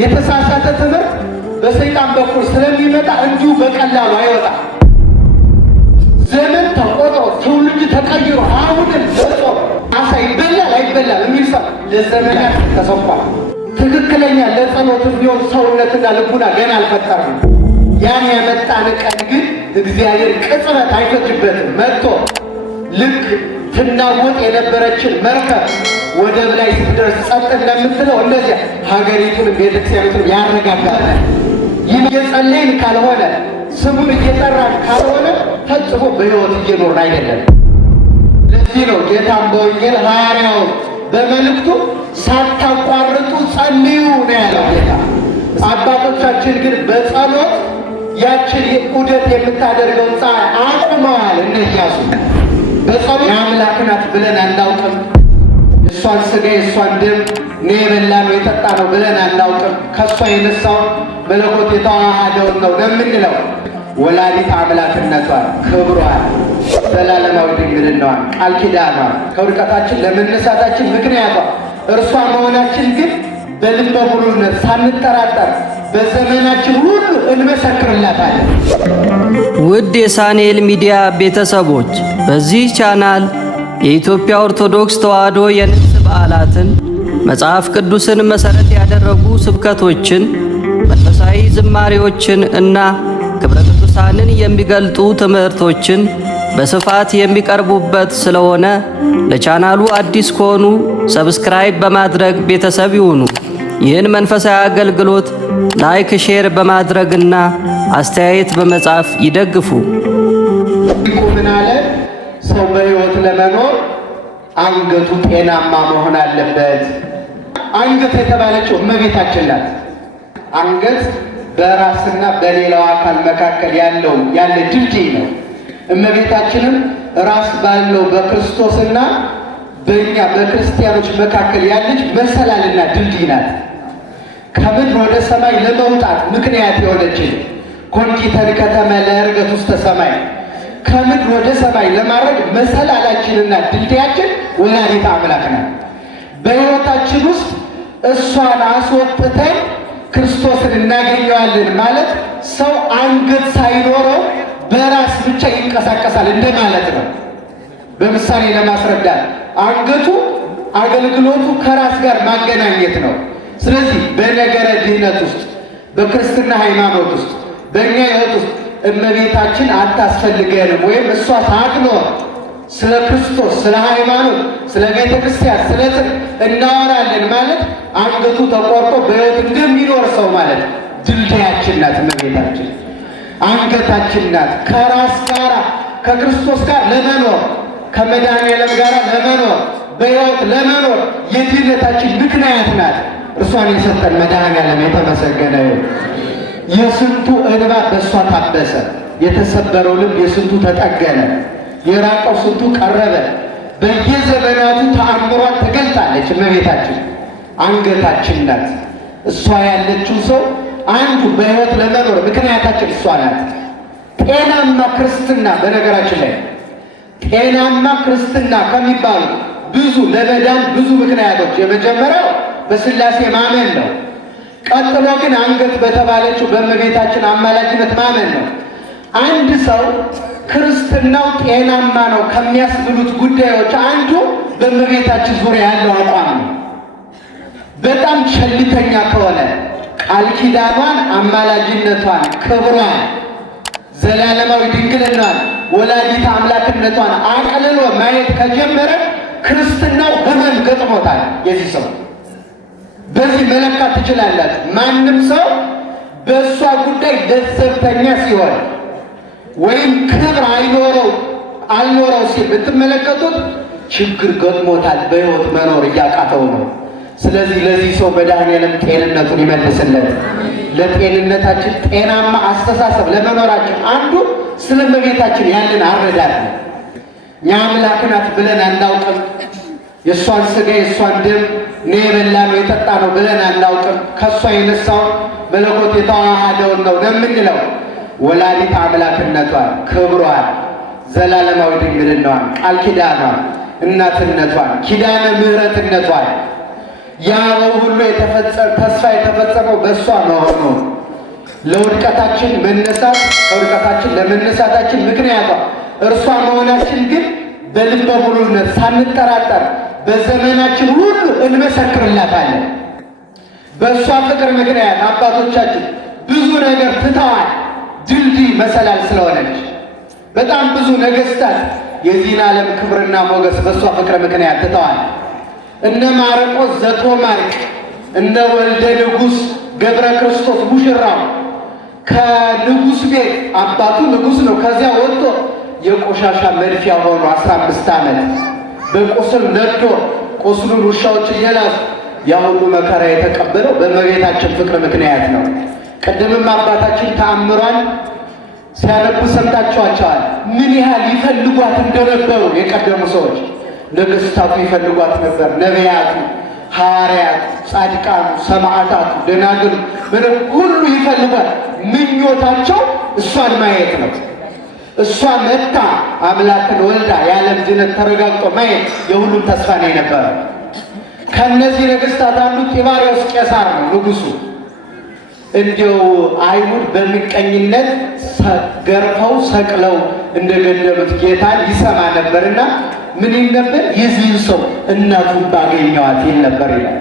የተሳሳተ ትምህርት በሰይጣን በኩል ስለሚመጣ እንዲሁ በቀላሉ አይወጣም። ዘመን ተቆጥሮ ትውልድ ተቀይሮ አሁንም ለጾም አሳ ይበላል አይበላል የሚል ሰው ለዘመናት ተሰጥቷል። ትክክለኛ ለጸሎት ቢሆን ሰውነትና ልቡና ገና አልፈጠርም። ያን ያመጣን ቀን ግን እግዚአብሔር ቅጽበት አይፈጅበትም። መጥቶ ልክ ትናወጥ የነበረችን መርከብ ወደብ ላይ ስትደርስ ጸጥ እንደምትለው እንደዚያ ሀገሪቱንም ቤተክርስቲያኒቱንም ያረጋጋል። ይህ እየጸለይን ካልሆነ ስሙን እየጠራን ካልሆነ ፈጽሞ በሕይወት እየኖርን አይደለም። ለዚህ ነው ጌታም በወንጌል ሐዋርያውን በመልእክቱ ሳታቋርጡ ጸልዩ ነው ያለው ጌታ። አባቶቻችን ግን በጸሎት ያችን ዑደት የምታደርገውን ፀሐይ አቁመዋል። እነ ኢያሱ በጸሎት የአምላክ ናት ብለን አናውቅም። የእሷን ሥጋ የእሷን ደም እኔ የበላ ነው የጠጣ ነው ብለን አናውቅም። ከእሷ የነሳው መለኮት የተዋሃደውን ነው ለምንለው ወላዲት አምላክነቷን፣ ክብሯን፣ ዘላለማዊ ድንግልናዋን፣ ቃል ኪዳኗን ከውድቀታችን ለመነሳታችን ምክንያቷ እርሷ መሆናችን ግን በልበ ሙሉነት ሳንጠራጠር በዘመናችን ሁሉ እንመሰክርላታለን። ውድ የሳንኤል ሚዲያ ቤተሰቦች በዚህ ቻናል የኢትዮጵያ ኦርቶዶክስ ተዋሕዶ የንግስ በዓላትን፣ መጽሐፍ ቅዱስን መሠረት ያደረጉ ስብከቶችን፣ መንፈሳዊ ዝማሬዎችን እና ክብረ ቅዱሳንን የሚገልጡ ትምህርቶችን በስፋት የሚቀርቡበት ስለሆነ ለቻናሉ አዲስ ከሆኑ ሰብስክራይብ በማድረግ ቤተሰብ ይሁኑ። ይህን መንፈሳዊ አገልግሎት ላይክ፣ ሼር በማድረግና አስተያየት በመጻፍ ይደግፉ። ምን አለ? ሰው በሕይወት ለመኖር አንገቱ ጤናማ መሆን አለበት። አንገት የተባለችው እመቤታችን ናት። አንገት በራስና በሌላው አካል መካከል ያለ ድልድይ ነው። እመቤታችንም ራስ ባለው በክርስቶስና በእኛ በክርስቲያኖች መካከል ያለች መሰላልና ድልድይ ናት። ከምድር ወደ ሰማይ ለመውጣት ምክንያት የሆነችን ኮንኪተን ከተመ ለዕርገት ውስተ ሰማይ ከምድር ወደ ሰማይ ለማድረግ መሰላላችንና ድልድያችን ወላዲተ አምላክ ናት። በሕይወታችን ውስጥ እሷን አስወጥተን ክርስቶስን እናገኘዋለን ማለት ሰው አንገት ሳይኖረው በራስ ብቻ ይንቀሳቀሳል እንደማለት ነው። በምሳሌ ለማስረዳት አንገቱ አገልግሎቱ ከራስ ጋር ማገናኘት ነው። ስለዚህ በነገረ ድህነት ውስጥ በክርስትና ሃይማኖት ውስጥ በእኛ ሕይወት ውስጥ እመቤታችን አታስፈልገንም ወይም እሷ ሳትኖር ስለ ክርስቶስ፣ ስለ ሃይማኖት፣ ስለ ቤተ ክርስቲያን፣ ስለ ጽድቅ እናወራለን ማለት አንገቱ ተቆርጦ በሕይወት እንደሚኖር ሰው ማለት ድልድያችን ናት እመቤታችን። አንገታችን ናት። ከራስ ጋር ከክርስቶስ ጋር ለመኖር ከመድኃኔዓለም ጋር ለመኖር በሕይወት ለመኖር የድህነታችን ምክንያት ናት። እርሷን የሰጠን መድኃኔዓለም የተመሰገነ ይሁን። የስንቱ እንባ በእሷ ታበሰ፣ የተሰበረው ልብ የስንቱ ተጠገነ፣ የራቀው ስንቱ ቀረበ። በየዘመናቱ ተአምሯን ተገልጣለች እመቤታችን። አንገታችን ናት። እሷ ያለችው ሰው አንዱ በሕይወት ለመኖር ምክንያታችን እሷ ናት። ጤናማ ክርስትና በነገራችን ላይ ጤናማ ክርስትና ከሚባሉ ብዙ ለመዳን ብዙ ምክንያቶች የመጀመሪያው በሥላሴ ማመን ነው። ቀጥሎ ግን አንገት በተባለችው በእመቤታችን አማላጅነት ማመን ነው። አንድ ሰው ክርስትናው ጤናማ ነው ከሚያስብሉት ጉዳዮች አንዱ በእመቤታችን ዙሪያ ያለው አቋም ነው። በጣም ቸልተኛ ከሆነ ቃል ኪዳኗን፣ አማላጅነቷን፣ ክብሯን፣ ዘላለማዊ ድንግልናን፣ ወላዲተ አምላክነቷን አቅልሎ ማየት ከጀመረ ክርስትናው ሕመም ገጥሞታል። የዚህ ሰው በዚህ መለካት ትችላላችሁ። ማንም ሰው በእሷ ጉዳይ ለዘብተኛ ሲሆን ወይም ክብር አልኖረው ሲል ብትመለከቱት ችግር ገጥሞታል። በሕይወት መኖር እያቃተው ነው። ስለዚህ ለዚህ ሰው መድኃኔዓለም ጤንነቱን ይመልስለት። ለጤንነታችን ጤናማ አስተሳሰብ ለመኖራችን አንዱ ስለ እመቤታችን ያለን አረዳድ ነው። እኛ አምላክ ናት ብለን አናውቅም። የእሷን ሥጋ የእሷን ደም እኔ የበላ ነው የጠጣ ነው ብለን አናውቅም። ከእሷ የነሳው መለኮት የተዋሃደውን ነው ለምንለው ወላዲት አምላክነቷን፣ ክብሯን፣ ዘላለማዊ ድንግልናዋን፣ ቃል ኪዳኗን፣ እናትነቷን፣ ኪዳነ ምሕረትነቷን ያው ሁሉ ተስፋ የተፈጸመው በእሷ መሆኑ ለውድቀታችን መነሳት ከውድቀታችን ለመነሳታችን ምክንያቷ እርሷ መሆናችን ግን በልበ ሙሉነት ሳንጠራጠር በዘመናችን ሁሉ እንመሰክርላታለን። በእሷ ፍቅር ምክንያት አባቶቻችን ብዙ ነገር ትተዋል። ድልድይ መሰላል ስለሆነች በጣም ብዙ ነገስታት የዚህን ዓለም ክብርና ሞገስ በእሷ ፍቅር ምክንያት ትተዋል። እነ ማርቆስ ዘቶማርቅ፣ እነ ወልደ ንጉሥ ገብረ ክርስቶስ ሙሽራው ከንጉሥ ቤት አባቱ ንጉሥ ነው። ከዚያ ወጥቶ የቆሻሻ መድፊያ ሆኖ 15 ዓመት በቁስል ነዶ ቁስሉን ውሻዎች እየላሱ ያ ሁሉ መከራ የተቀበለው በእመቤታችን ፍቅር ምክንያት ነው። ቅድምም አባታችን ተአምሯን ሲያነቡ ሰምታችኋቸዋል። ምን ያህል ይፈልጓት እንደነበሩ የቀደሙ ሰዎች ነገሥታቱ ይፈልጓት ነበር። ነቢያቱ፣ ሐዋርያት፣ ጻድቃኑ፣ ሰማዕታቱ፣ ደናግሉ ምንም ሁሉ ይፈልጓት። ምኞታቸው እሷን ማየት ነው። እሷ መታ አምላክን ወልዳ የዓለም ድነት ተረጋግጦ ማየት የሁሉም ተስፋ ነው የነበረው። ከእነዚህ ነገሥታት አንዱ ጢባርዮስ ቄሳር ነው ንጉሡ። እንዲው አይሁድ በምቀኝነት ገርፈው ሰቅለው እንደገደሉት ጌታን ይሰማ ነበርና ምን ይል ነበር? የዚህን ሰው እናቱን ባገኘዋት ይል ነበር ይላል።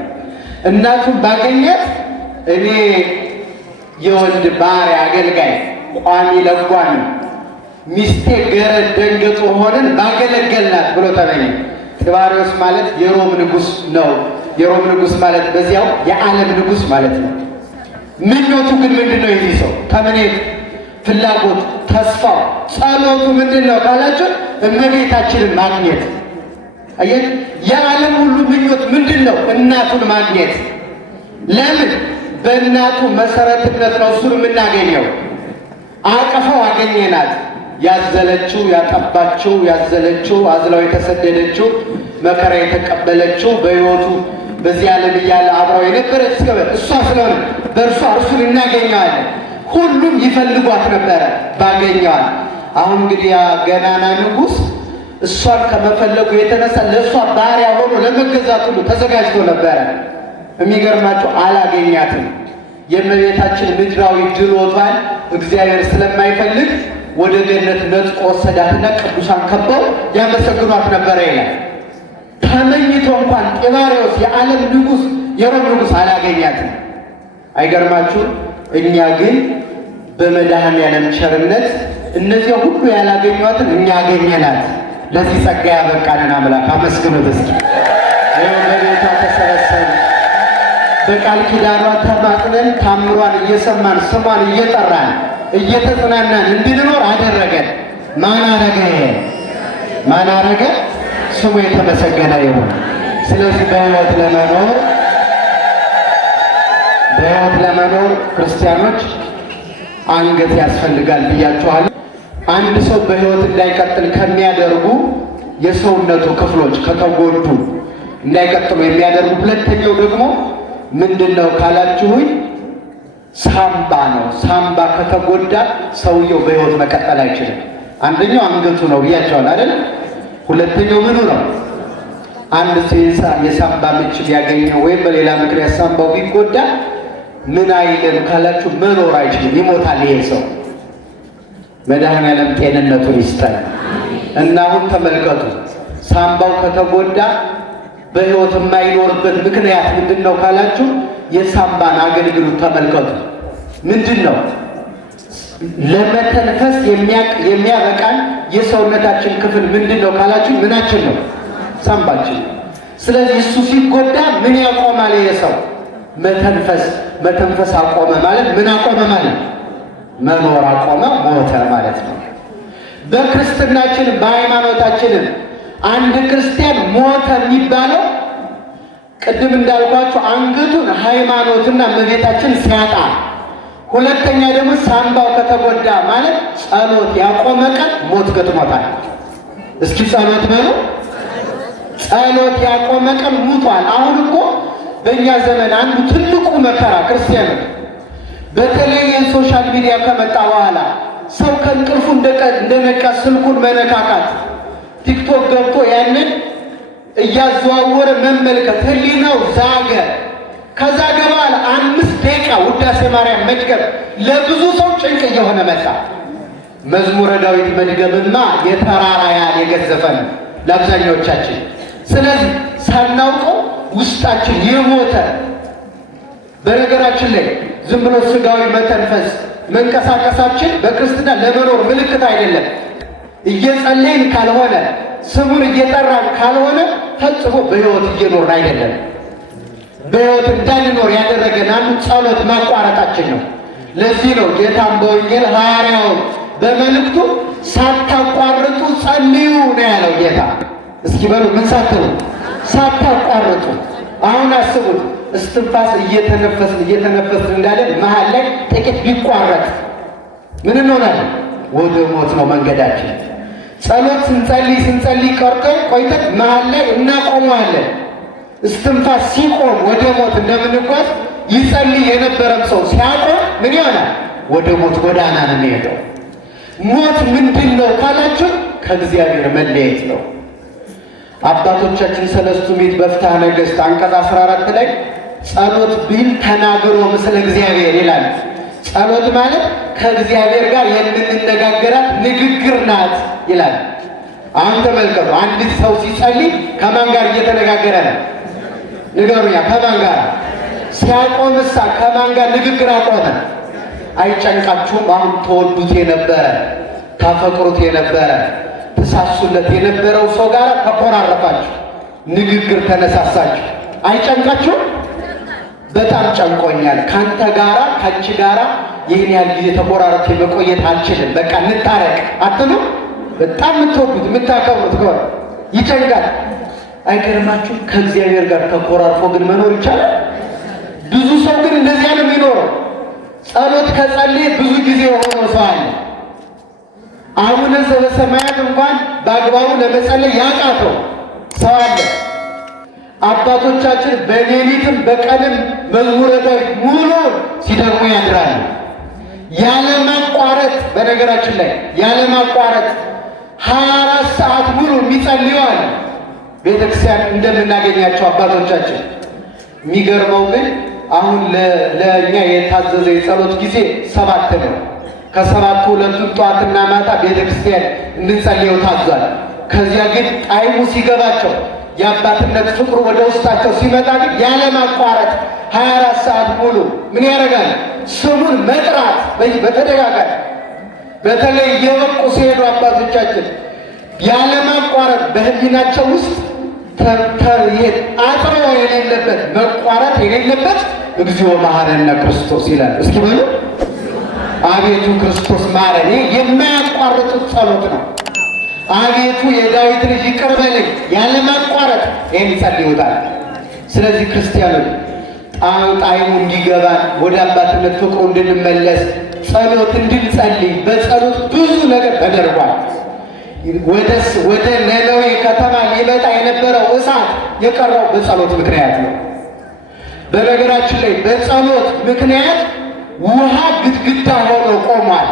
እናቱን ባገኘት እኔ የወልድ ባሪያ አገልጋይ ቋሚ ለጓሚ ሚስቴ ገረድ ደንገጡ ሆነን ባገለገልናት ብሎ ተመኘ። ጢባርዮስ ማለት የሮም ንጉሥ ነው። የሮም ንጉሥ ማለት በዚያው የዓለም ንጉሥ ማለት ነው። ምኞቱ ግን ምንድን ነው? የዚህ ሰው ተመኔት፣ ፍላጎት፣ ተስፋው፣ ጸሎቱ ምንድን ነው ካላችሁ እመቤታችንን ማግኘት። አየህ፣ የዓለም ሁሉ ምኞት ምንድን ነው? እናቱን ማግኘት። ለምን? በእናቱ መሰረትነት ነው እሱን የምናገኘው። አቅፈው አገኘናት። ያዘለችው፣ ያጠባችው፣ ያዘለችው፣ አዝላው የተሰደደችው፣ መከራ የተቀበለችው፣ በሕይወቱ በዚህ ዓለም እያለ አብራው የነበረች እሷ ስለሆነ በእርሷ እርሱን እናገኘዋለን። ሁሉም ይፈልጓት ነበረ፣ ባገኘዋል። አሁን እንግዲህ ያ ገናና ንጉሥ እሷን ከመፈለጉ የተነሳ ለእሷ ባሪያ ሆኖ ለመገዛት ሁሉ ተዘጋጅቶ ነበረ። የሚገርማቸው አላገኛትም። የእመቤታችን ምድራዊ ድሎቷን እግዚአብሔር ስለማይፈልግ ወደ ገነት ነጥቆ ወሰዳትና ቅዱሳን ከበው ያመሰግኗት ነበረ ይላል። ተመኝቶ እንኳን ጢባርዮስ የዓለም ንጉሥ የሮም ንጉሥ አላገኛትም። አይገርማችሁ? እኛ ግን በመድኃኔዓለም ቸርነት እነዚያ ሁሉ ያላገኟትን እኛ አገኘናት። ለዚህ ጸጋ ያበቃንን አምላክ አመስግኑት እስኪ። በቤቷ ተሰበሰብን፣ በቃል ኪዳኗ ተማጥነን ታምሯን እየሰማን ስሟን እየጠራን እየተጽናናን እንድንኖር አደረገን። ማን አረገ? ማን አረገ? ስሙ የተመሰገነ ይሁን። ስለዚህ በሕይወት ለመኖር ክርስቲያኖች አንገት ያስፈልጋል ብያችኋል። አንድ ሰው በሕይወት እንዳይቀጥል ከሚያደርጉ የሰውነቱ ክፍሎች ከተጎዱ እንዳይቀጥሉ የሚያደርጉ ሁለተኛው ደግሞ ምንድን ነው ካላችሁኝ ሳምባ ነው። ሳምባ ከተጎዳ ሰውየው በሕይወት መቀጠል አይችልም። አንደኛው አንገቱ ነው ብያቸዋል አይደል? ሁለተኛው ምኑ ነው? አንድ የሳምባ ምች ቢያገኘው ወይም በሌላ ምክንያት ሳምባው ቢጎዳ ምን አይልም ካላችሁ መኖር አይችልም፣ ይሞታል ይሄ ሰው። መድኃኔዓለም ጤንነቱን ይስጠን እና አሁን ተመልከቱ፣ ሳምባው ከተጎዳ በሕይወት የማይኖርበት ምክንያት ምንድን ነው ካላችሁ የሳምባን አገልግሎት ተመልከቱ። ምንድን ነው? ለመተንፈስ የሚያበቃን የሰውነታችን ክፍል ምንድን ነው ካላችሁ ምናችን ነው? ሳምባችን። ስለዚህ እሱ ሲጎዳ ምን ያቆማል? የሰው መተንፈስ አቆመ ማለት ምን አቆመ ማለት? መኖር አቆመ፣ ሞተ ማለት ነው። በክርስትናችንም በሃይማኖታችንም አንድ ክርስቲያን ሞተ የሚባለው ቅድም እንዳልኳቸው አንገቱን ሃይማኖትና እመቤታችን ሲያጣ፣ ሁለተኛ ደግሞ ሳምባው ከተጎዳ ማለት ጸሎት ያቆመ ቀን ሞት ገጥሞታል። እስኪ ጸሎት በሉ። ጸሎት ያቆመ ቀን ሙቷል። አሁን እኮ በእኛ ዘመን አንዱ ትልቁ መከራ ክርስቲያኑ በተለይ የሶሻል ሚዲያ ከመጣ በኋላ ሰው ከእንቅልፉ እንደነቃ ስልኩን መነካካት፣ ቲክቶክ ገብቶ ያንን እያዘዋወረ መመልከት ህሊናው ዛገ። ከዛ ገባል 5 ደቂቃ ውዳሴ ማርያም መድገም ለብዙ ሰው ጭንቅ እየሆነ መጣ። መዝሙረ ዳዊት መድገምማ የተራራ ያህል የገዘፈ ነው ለአብዛኛዎቻችን። ስለዚህ ሳናውቀው ውስጣችን የሞተ በነገራችን ላይ ዝም ብሎ ስጋዊ መተንፈስ መንቀሳቀሳችን በክርስትና ለመኖር ምልክት አይደለም። እየጸለይን ካልሆነ ስሙን እየጠራን ካልሆነ ፈጽሞ በሕይወት እየኖርን አይደለም። በሕይወት እንዳንኖር ያደረገን አንዱ ጸሎት ማቋረጣችን ነው። ለዚህ ነው ጌታም በወንጌል ሐዋርያውን በመልእክቱ ሳታቋርጡ ጸልዩ ነው ያለው ጌታ። እስኪ በሉ ምን ሳትሉ? ሳታቋርጡ። አሁን አስቡት፣ እስትንፋስ እየተነፈስን እንዳለን መሀል ላይ ጥቂት ቢቋረጥ ምን እንሆናለን? ወደ ሞት ነው መንገዳችን። ጸሎት ስንጸልይ ቆይተን መሀል ላይ እናቆመዋለን። እስትንፋስ ሲቆም ወደ ሞት እንደምንጓዝ ይጸልይ የነበረም ሰው ሲያቆም ምን ይሆናል? ወደ ሞት ጎዳና ነው የሚሄደው። ሞት ምንድን ነው ካላችሁ ከእግዚአብሔር መለየት ነው። አባቶቻችን ሰለስቱ ምዕት በፍትሐ ነገሥት አንቀጽ 14 ላይ ጸሎት ቢል ተናግሮ ምስለ እግዚአብሔር ይላል። ጸሎት ማለት ከእግዚአብሔር ጋር የምንነጋገራት ንግግር ናት ይላል። አሁን ተመልከቱ፣ አንዲት ሰው ሲጸልይ ከማን ጋር እየተነጋገረ ነው? ንገሩኛ፣ ከማን ጋር? ሲያቆምሳ ከማን ጋር ንግግር አቆመ? አይጨንቃችሁም? አሁን ተወዱት የነበረ ታፈቅሩት የነበረ ተሳሱለት የነበረው ሰው ጋር ተቆራረፋችሁ፣ ንግግር ተነሳሳችሁ። አይጨንቃችሁም? በጣም ጨንቆኛል፣ ካንተ ጋራ ካንቺ ጋራ ይህን ያህል ጊዜ ተቆራረፍ መቆየት አልችልም፣ በቃ እንታረቅ አትሉ? በጣም የምትወዱት የምታከብሩት ከሆነ ይጨንቃል። አይገርማችሁም? ከእግዚአብሔር ጋር ተቆራርፎ ግን መኖር ይቻላል? ብዙ ሰው ግን እንደዚያ ነው የሚኖረው። ጸሎት ከጸለየ ብዙ ጊዜ የሆነው ሰው አለ። አቡነ ዘበሰማያት እንኳን በአግባቡ ለመጸለይ ያቃተው ሰው አለ። አባቶቻችን በሌሊትም በቀንም መዝሙረ ዳዊት ሙሉ ሲደግሙ ያድራሉ ያለማቋረጥ። በነገራችን ላይ ያለማቋረጥ 24 ሰዓት ሙሉ የሚጸልዩ አሉ ቤተክርስቲያን እንደምናገኛቸው አባቶቻችን። የሚገርመው ግን አሁን ለእኛ የታዘዘ የጸሎት ጊዜ 7 ነው። ከ7ቱ 2ቱን ጠዋትና ማታ ቤተክርስቲያን እንድንጸልየው ታዟል። ከዚያ ግን ጣዕሙ ሲገባቸው የአባትነት ፍቅሩ ወደ ውስጣቸው ሲመጣ ግን ያለማቋረጥ 24 ሰዓት ሙሉ ምን ያደርጋል? ስሙን መጥራት በተደጋጋሚ። በተለይ የበቁ ሲሄዱ አባቶቻችን ያለማቋረጥ በህሊናቸው ውስጥ አጥረው የሌለበት መቋረጥ የሌለበት እግዚኦ መሐረነ ክርስቶስ ይላል። እስኪ በሉ አቤቱ ክርስቶስ ማረን። የማያቋርጡት ጸሎት ነው። አቤቱ የዳዊት ልጅ ይቅር በለኝ ያለማቋረጥ ይህን ይጸልዩታል። ስለዚህ ክርስቲያኖች ጣዕሙ እንዲገባን ወደ አባትነት ፍቅሩ እንድንመለስ ጸሎት እንድንጸልይ በጸሎት ብዙ ነገር ተደርጓል። ወደ ነነዌ ከተማ ሊመጣ የነበረው እሳት የቀረው በጸሎት ምክንያት ነው። በነገራችን ላይ በጸሎት ምክንያት ውሃ ግድግዳ ሆኖ ቆሟል።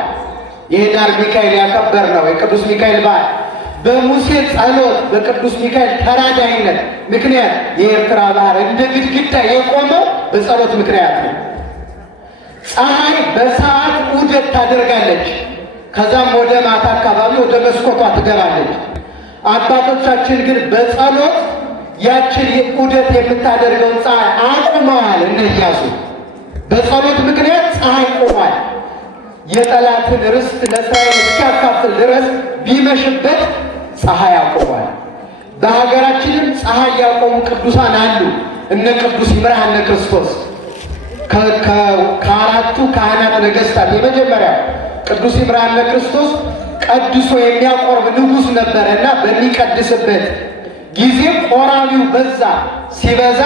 የኅዳር ሚካኤል ያከበር ነው የቅዱስ ሚካኤል በዓል። በሙሴ ጸሎት በቅዱስ ሚካኤል ተራዳይነት ምክንያት የኤርትራ ባህር እንደ ግድግዳ የቆመው በጸሎት ምክንያት ነው። ፀሐይ በሰዓት ዑደት ታደርጋለች። ከዛም ወደ ማታ አካባቢ ወደ መስኮቷ ትገባለች። አባቶቻችን ግን በጸሎት ያችን ዑደት የምታደርገውን ፀሐይ አቁመዋል። እነ ኢያሱ በጸሎት ምክንያት ፀሐይ ቆሟል። የጠላትን ርስት ለእስራኤል እስኪያካፍል ድረስ ቢመሽበት ፀሐይ አቆሟል። በሀገራችንም ፀሐይ ያቆሙ ቅዱሳን አሉ። እነ ቅዱስ ይምርሃነ ክርስቶስ ከአራቱ ካህናት ነገሥታት የመጀመሪያ ቅዱስ ይምርሃነ ክርስቶስ ቀድሶ የሚያቆርብ ንጉሥ ነበረ እና በሚቀድስበት ጊዜ ቆራቢው በዛ። ሲበዛ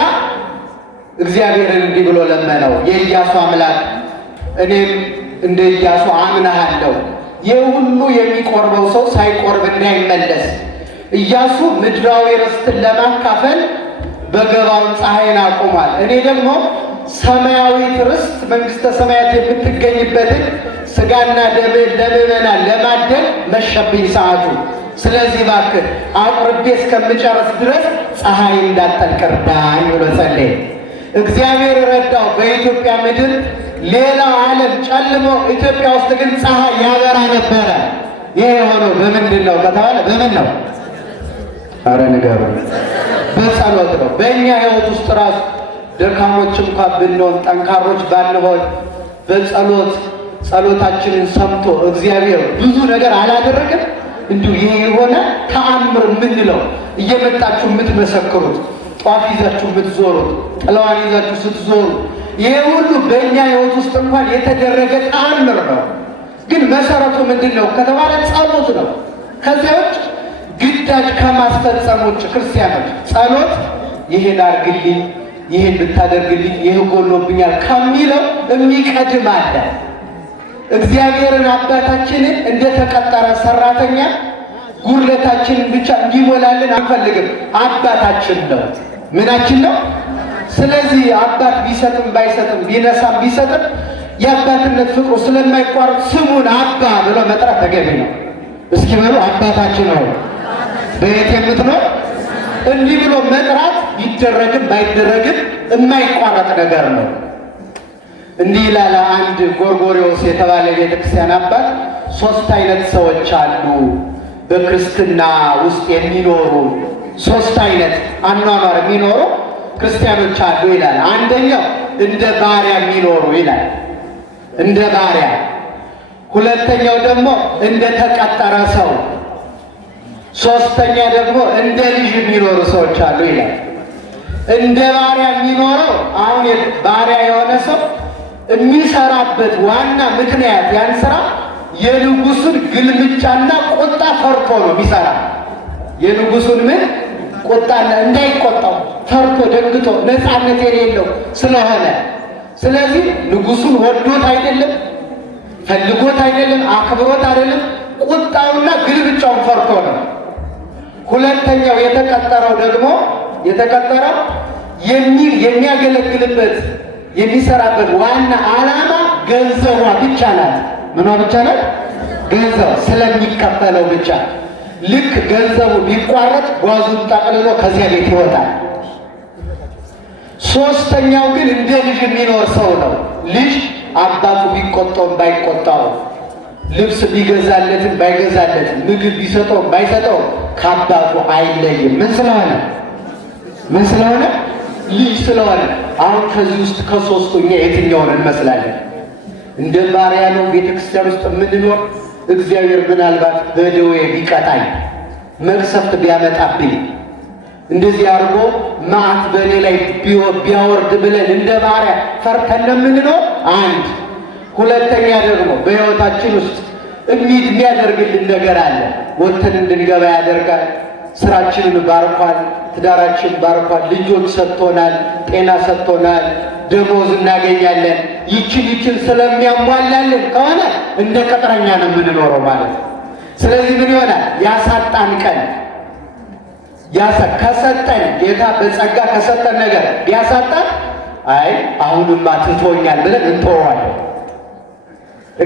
እግዚአብሔርን እንዲህ ብሎ ለመነው፣ የኢያሱ አምላክ እኔም እንደ ኢያሱ አምናሃለሁ፣ ይህ ሁሉ የሚቆርበው ሰው ሳይቆርብ እንዳይመለስ። ኢያሱ ምድራዊ ርስትን ለማካፈል በገባውን ፀሐይን አቁሟል። እኔ ደግሞ ሰማያዊት ርስት መንግሥተ ሰማያት የምትገኝበትን ሥጋና ደምን ለምእመናን ለማደል መሸብኝ ሰዓቱ። ስለዚህ እባክህ አቁርቤ እስከምጨርስ ድረስ ፀሐይ እንዳትጠልቅ እርዳኝ ብሎ ጸለየ። እግዚአብሔር ረዳው። በኢትዮጵያ ምድር ሌላው ዓለም ጨልሞ ኢትዮጵያ ውስጥ ግን ፀሐይ ያበራ ነበረ። ይሄ የሆነው በምንድን ነው ከተባለ በምን ነው? አረ ንገሩ። በጸሎት ነው። በእኛ ህይወት ውስጥ ራሱ ደካሞች እንኳን ብንሆን ጠንካሮች ባንሆን ጸሎታችንን ሰምቶ እግዚአብሔር ብዙ ነገር አላደረገም። እንዲሁ ይሄ የሆነ ተአምር የምንለው እየመጣችሁ የምትመሰክሩት ጧፍ ይዛችሁ የምትዞሩት ጥላዋን ይዛችሁ ስትዞሩ ይሄ ሁሉ በእኛ ህይወት ውስጥ እንኳን የተደረገ ተአምር ነው። ግን መሰረቱ ምንድን ነው ከተባለ ጸሎት ነው። ከዚያ ውጭ ግዳጅ ከማስፈጸም ውጭ ክርስቲያኖች ጸሎት ይሄን አድርግልኝ፣ ይሄን ብታደርግልኝ፣ ይህ ጎሎብኛል ከሚለው የሚቀድም አለ። እግዚአብሔርን አባታችንን እንደተቀጠረ ሰራተኛ ጉድለታችንን ብቻ እንዲሞላልን አንፈልግም። አባታችን ነው። ምናችን ነው? ስለዚህ አባት ቢሰጥም ባይሰጥም ቢነሳም ቢሰጥም የአባትነት ፍቅሩ ስለማይቋረጥ ስሙን አባ ብሎ መጥራት ተገቢ ነው። እስኪ በሉ አባታችን ነው በየት የምትኖር እንዲህ ብሎ መጥራት ቢደረግም ባይደረግም የማይቋረጥ ነገር ነው። እንዲህ ይላል አንድ ጎርጎርዮስ የተባለ ቤተክርስቲያን አባት፣ 3 አይነት ሰዎች አሉ በክርስትና ውስጥ የሚኖሩ 3 አይነት አኗኗር የሚኖሩ ክርስቲያኖች አሉ ይላል። አንደኛው እንደ ባሪያ የሚኖሩ ይላል፣ እንደ ባሪያ። ሁለተኛው ደግሞ እንደ ተቀጠረ ሰው፣ ሶስተኛ ደግሞ እንደ ልጅ የሚኖሩ ሰዎች አሉ ይላል። እንደ ባሪያ የሚኖረው አሁን ባሪያ የሆነ ሰው የሚሰራበት ዋና ምክንያት ያን ስራ የንጉሱን ግልምጫና ቁጣ ፈርቶ ነው የሚሰራ። የንጉሱን ምን ቁጣ እንዳይቆጣው ፈርቶ ደንግጦ ነፃነት የሌለው ስለሆነ፣ ስለዚህ ንጉሱን ወዶት አይደለም፣ ፈልጎት አይደለም፣ አክብሮት አይደለም፣ ቁጣውና ግልምጫውን ፈርቶ ነው። ሁለተኛው የተቀጠረው ደግሞ የሚያገለግልበት የሚሰራበት ዋና ዓላማ ገንዘቧ ብቻ ናት። ምኗ ብቻ ናት? ገንዘብ ስለሚከፈለው ብቻ። ልክ ገንዘቡ ቢቋረጥ ጓዙን ጠቅልሎ ከዚያ ቤት ይወጣል። ሶስተኛው ግን እንደ ልጅ የሚኖር ሰው ነው። ልጅ አባቱ ቢቆጣውም ባይቆጣው፣ ልብስ ቢገዛለትም ባይገዛለትም፣ ምግብ ቢሰጠውም ባይሰጠውም ከአባቱ አይለይም። ምን ስለሆነ ልጅ ስለሆነ። አሁን ከዚህ ውስጥ ከሶስቱ እኛ የትኛውን እንመስላለን? እንደ ባሪያ ነው ቤተክርስቲያን ውስጥ የምንኖር። እግዚአብሔር ምናልባት በደዌ ቢቀጣኝ መቅሰፍት ቢያመጣብኝ እንደዚህ አድርጎ መዓት በእኔ ላይ ቢያወርድ ብለን እንደ ባሪያ ፈርተን የምንኖር አንድ። ሁለተኛ ደግሞ በሕይወታችን ውስጥ የሚያደርግልን ነገር አለ። ወጥተን እንድንገባ ያደርጋል። ስራችንን ባርኳል፣ ትዳራችን ባርኳል፣ ልጆች ሰጥቶናል፣ ጤና ሰጥቶናል፣ ደሞዝ እናገኛለን። ይችን ስለሚያሟላልን ከሆነ እንደ ቅጥረኛ ነው የምንኖረው ማለት ነው። ስለዚህ ምን ይሆናል? ያሳጣን ቀን ከሰጠን ጌታ በጸጋ ከሰጠን ነገር ቢያሳጣን፣ አይ አሁንማ ትቶኛል ብለን እንተወዋለን።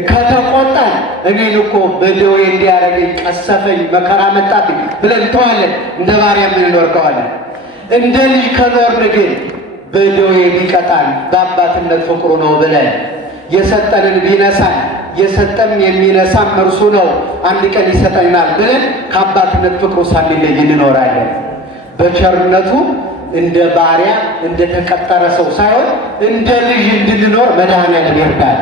ከተቆጣን እኔን እኮ በደዌ እንዲያደርገኝ ቀሰፈኝ፣ መከራ መጣብኝ ብለን እንተዋለን። እንደ ባሪያ የምንኖር ከሆነ እንደ ልጅ ከኖርን ግን በደዌ ቢቀጣን በአባትነት ፍቅሩ ነው ብለን የሰጠንን ቢነሳን የሰጠም የሚነሳም እርሱ ነው፣ አንድ ቀን ይሰጠናል ብለን ከአባትነት ፍቅሩ ሳንለይ እንኖራለን። በቸርነቱ እንደ ባሪያ እንደ ተቀጠረ ሰው ሳይሆን እንደ ልጅ እንድንኖር መድኃኔዓለም ይርዳል።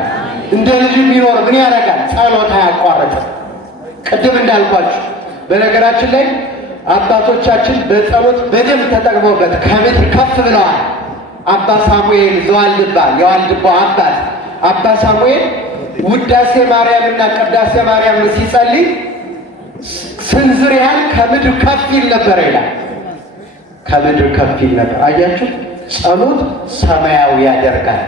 እንደ ልጅ ቢኖር ምን ያደርጋል? ጸሎት አያቋርጥም። ቅድም እንዳልኳችሁ በነገራችን ላይ አባቶቻችን በጸሎት በደንብ ተጠቅመውበት ከምድር ከፍ ብለዋል። አባ ሳሙኤል ዘዋልድባ የዋልድባው አባት አባ ሳሙኤል ውዳሴ ማርያምና ቅዳሴ ማርያም ሲጸልይ ስንዝር ያህል ከምድር ከፍ ይል ነበር ይላል። ከምድር ከፍ ይል ነበር። አያችሁ፣ ጸሎት ሰማያዊ ያደርጋል፣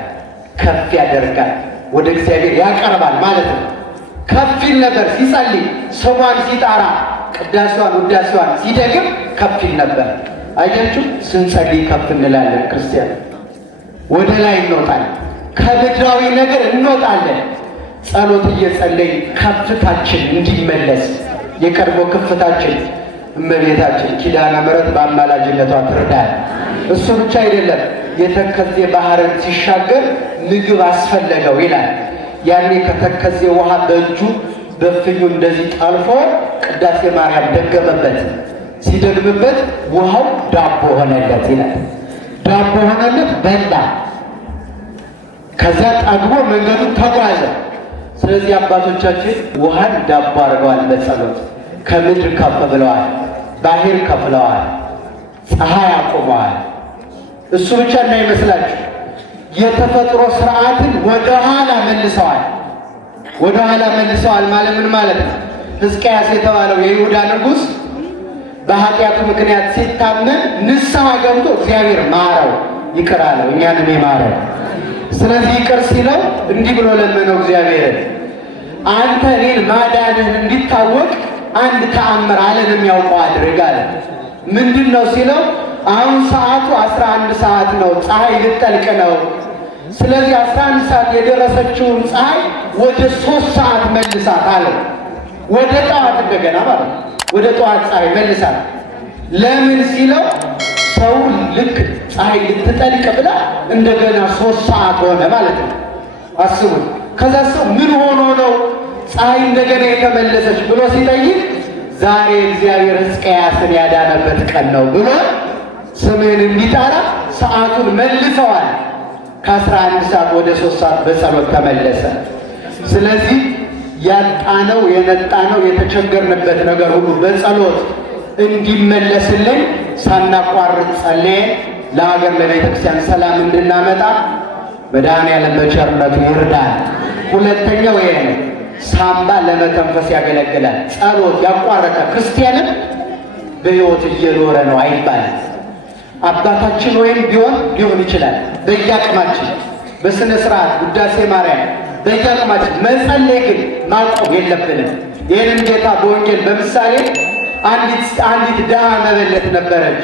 ከፍ ያደርጋል፣ ወደ እግዚአብሔር ያቀርባል ማለት ነው። ከፍ ይል ነበር ሲጸልይ፣ ስሟን ሲጣራ፣ ቅዳሴዋን ውዳሴዋን ሲደግም ከፍ ይል ነበር። አያችሁ፣ ስንጸልይ ከፍ እንላለን። ክርስቲያን ወደ ላይ እንወጣለን፣ ከምድራዊ ነገር እንወጣለን። ጸሎት እየጸለይ ከፍታችን እንዲመለስ የቀድሞ ክፍታችን እመቤታችን ኪዳነ ምሕረት በአማላጅነቷ ትርዳል። እሱ ብቻ አይደለም፣ የተከዜ ባህርን ሲሻገር ምግብ አስፈለገው ይላል። ያኔ ከተከዜ ውሃ በእጁ በፍኙ እንደዚህ ጠልፎ ቅዳሴ ማርያም ደገመበት። ሲደግምበት ውሃው ዳቦ ሆነለት ይላል። ዳቦ ሆነለት፣ በላ። ከዛ ጠግቦ መንገዱን ተጓዘ። ስለዚህ አባቶቻችን ውሃን ዳቦ አድርገዋል። በጸሎት ከምድር ከፍ ብለዋል፣ ባህር ከፍለዋል፣ ፀሐይ አቁመዋል። እሱ ብቻ እንዳይመስላችሁ የተፈጥሮ ስርዓትን ወደ ኋላ መልሰዋል። ወደ ኋላ መልሰዋል ማለት ምን ማለት ነው? ሕዝቅያስ የተባለው የይሁዳ ንጉሥ በኃጢአቱ ምክንያት ሲታመን ንስሐ ገብቶ እግዚአብሔር ማረው፣ ይቅር አለው፣ እኛንም የማረው። ስለዚህ ይቅር ሲለው እንዲህ ብሎ ለመነው እግዚአብሔርን፣ አንተ እኔን ማዳንህን እንዲታወቅ አንድ ተአምር ዓለም የሚያውቀው አድርግ አለ። ምንድን ነው ሲለው፣ አሁን ሰዓቱ 11 ሰዓት ነው፣ ፀሐይ ልጠልቅ ነው። ስለዚህ 11 ሰዓት የደረሰችውን ፀሐይ ወደ 3 ሰዓት መልሳት አለው። ወደ ጠዋት እንደገና ማለት ነው፣ ወደ ጠዋት ፀሐይ መልሳት። ለምን ሲለው ሰው ልክ ፀሐይ ልትጠልቅ ብላ እንደገና 3 ሰዓት ሆነ ማለት ነው። አስቡት። ከዛ ሰው ምን ሆኖ ነው ፀሐይ እንደገና የተመለሰች ብሎ ሲጠይቅ ዛሬ እግዚአብሔር ሕዝቅያስን ያዳነበት ቀን ነው ብሎ ስምህን እንዲጠራ ሰዓቱን መልሰዋል። ከ11 ሰዓት ወደ 3 ሰዓት በጸሎት ተመለሰ። ስለዚህ ያጣነው የነጣነው የተቸገርንበት ነገር ሁሉ በጸሎት እንዲመለስልን ሳናቋርጥ ጸልየን ለሀገር ለቤተ ክርስቲያን ሰላም እንድናመጣ መድኃኔዓለም በቸርነቱ ይርዳል። ሁለተኛው ይሄ ነው። ሳምባ ለመተንፈስ ያገለግላል። ጸሎት ያቋረጠ ክርስቲያንም በሕይወት እየኖረ ነው አይባልም። አባታችን ወይም ሊሆን ይችላል። በየአቅማችን በስነ ስርዓት ውዳሴ ማርያም በየአቅማችን መጸለይ ግን ማቆም የለብንም። ይህንን ጌታ በወንጌል በምሳሌ አንዲት ድሃ መበለት ነበረች።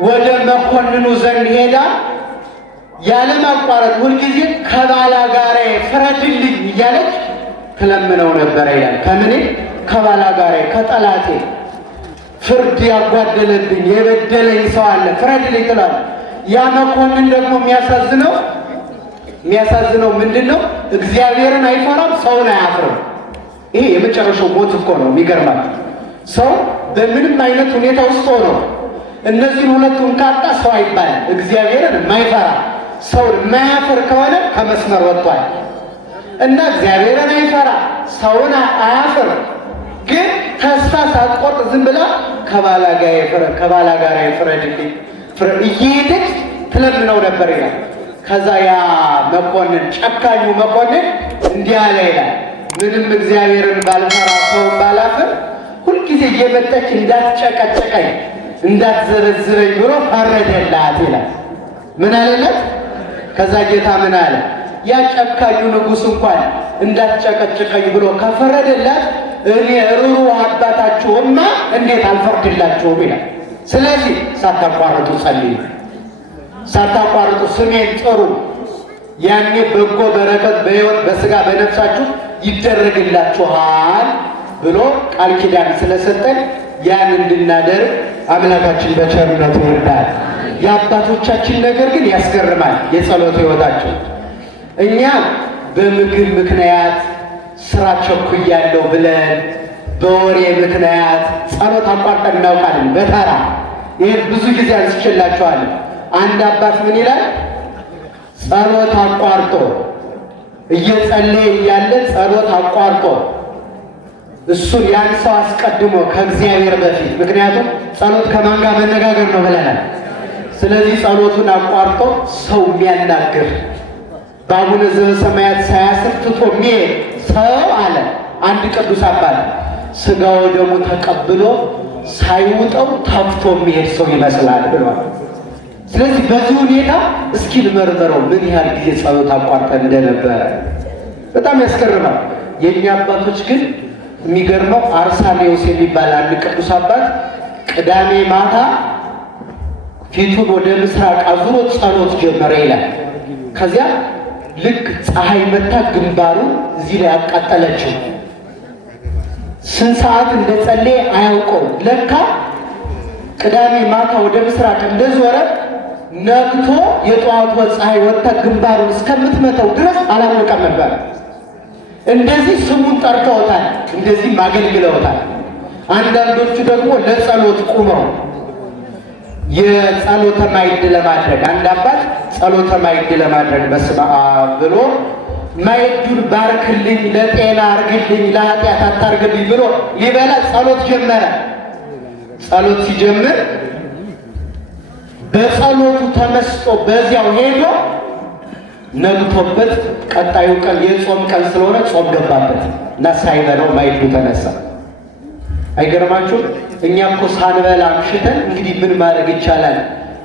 ወደ መኮንኑ ዘንድ ሄዳ ያለማቋረጥ ሁልጊዜ ከባላጋራዬ ፍረድልኝ እያለች ትለምነው ነበረ ይላል። ከምኔ? ከባላጋራዬ ከጠላቴ ፍርድ ያጓደለብኝ የበደለኝ ሰው አለ ፍረድልኝ ትላል። ያ መኮንን ደግሞ የሚያሳዝነው ምንድን ነው? እግዚአብሔርን አይፈራም፣ ሰውን አያፍርም። ይሄ የመጨረሻው ሞት እኮ ነው። የሚገርማችሁ ሰው በምንም አይነት ሁኔታ ውስጥ ሆኖ እነዚህን ሁለቱን ካጣ ሰው አይባልም። እግዚአብሔርን የማይፈራ ሰውን የማያፍር ከሆነ ከመስመር ወጥቷል። እና እግዚአብሔርን አይፈራ ሰውን አያፍር፣ ግን ተስፋ ሳትቆርጥ ዝም ብላ ከባላጋራዬ ፍረድልኝ እየሄደች ትለምነው ነበር ይላል። ከዛ ያ መኮንን ጨካኙ መኮንን እንዲህ አለ ይላል፣ ምንም እግዚአብሔርን ባልፈራ ሰውን ባላፍር ሁልጊዜ እየመጣች እንዳትጨቀጨቀኝ እንዳትዘበዝበኝ ብሎ ፈረደላት ይላል። ምን አለለት? ከዛ ጌታ ምን አለ? ያ ጨካኙ ንጉሥ እንኳን እንዳትጨቀጭቀኝ ብሎ ከፈረደላት እኔ ሩሩ አባታችሁማ እንዴት አልፈርድላችሁም ይላል። ስለዚህ ሳታቋርጡ ጸልዩ፣ ሳታቋርጡ ስሜን ጥሩ። ያኔ በጎ በረከት በሕይወት በሥጋ በነፍሳችሁ ይደረግላችኋል ብሎ ቃል ኪዳን ስለሰጠን ያን እንድናደርግ አምላካችን በቸርነቱ ይርዳል። የአባቶቻችን ነገር ግን ያስገርማል። የጸሎት ሕይወታቸው እኛ በምግብ ምክንያት ስራ ቸኩያለሁ ብለን በወሬ ምክንያት ጸሎት አቋርጠን እናውቃለን። በተራ ይህን ብዙ ጊዜ አንስቼላችኋለሁ። አንድ አባት ምን ይላል? ጸሎት አቋርጦ እየጸለየ እያለ ጸሎት አቋርጦ እሱን ያን ሰው አስቀድሞ ከእግዚአብሔር በፊት፣ ምክንያቱም ጸሎት ከማን ጋር መነጋገር ነው ብለናል። ስለዚህ ጸሎቱን አቋርጦ ሰው የሚያናግር በአቡነ ዘበሰማያት ሳያስር ትቶ የሚሄድ ሰው አለ አንድ ቅዱስ አባት ሥጋው ደሙ ተቀብሎ ሳይውጠው ተፍቶ የሚሄድ ሰው ይመስላል ብሏል። ስለዚህ በዚህ ሁኔታ እስኪ ልመርመረው ምን ያህል ጊዜ ጸሎት አቋርጠን እንደነበረ በጣም ያስገርማል። የእኛ አባቶች ግን የሚገርመው አርሳኔዎስ የሚባል አንድ ቅዱስ አባት ቅዳሜ ማታ ፊቱን ወደ ምስራቅ አዙሮ ጸሎት ጀመረ ይላል። ከዚያ ልክ ፀሐይ መታ ግንባሩ እዚህ ላይ አቃጠለችው። ስንት ሰዓት እንደጸለየ አያውቀው። ለካ ቅዳሜ ማታ ወደ ምስራቅ እንደዞረ ነግቶ የጠዋት ፀሐይ ወጥታ ግንባሩን እስከምትመተው ድረስ አላወቀም ነበር። እንደዚህ ስሙን ጠርተውታል፣ እንደዚህ አገልግለውታል። አንዳንዶቹ ደግሞ ለጸሎት ቁመው የጸሎተ ማዕድ ለማድረግ አንድ አባት ጸሎተ ማዕድ ለማድረግ በስመ አብ ብሎ ማዕዱን ባርክልኝ፣ ለጤና አርግልኝ፣ ለኃጢአት አታርግልኝ ብሎ ሊበላ ጸሎት ጀመረ። ጸሎት ሲጀምር በጸሎቱ ተመስጦ በዚያው ሄዶ ነግቶበት ቀጣዩ ቀን የጾም ቀን ስለሆነ ጾም ገባበት እና ሳይበላው ማዕዱ ተነሳ። አይገርማችሁም? እኛ እኮ ሳንበላ አምሽተን እንግዲህ ምን ማድረግ ይቻላል?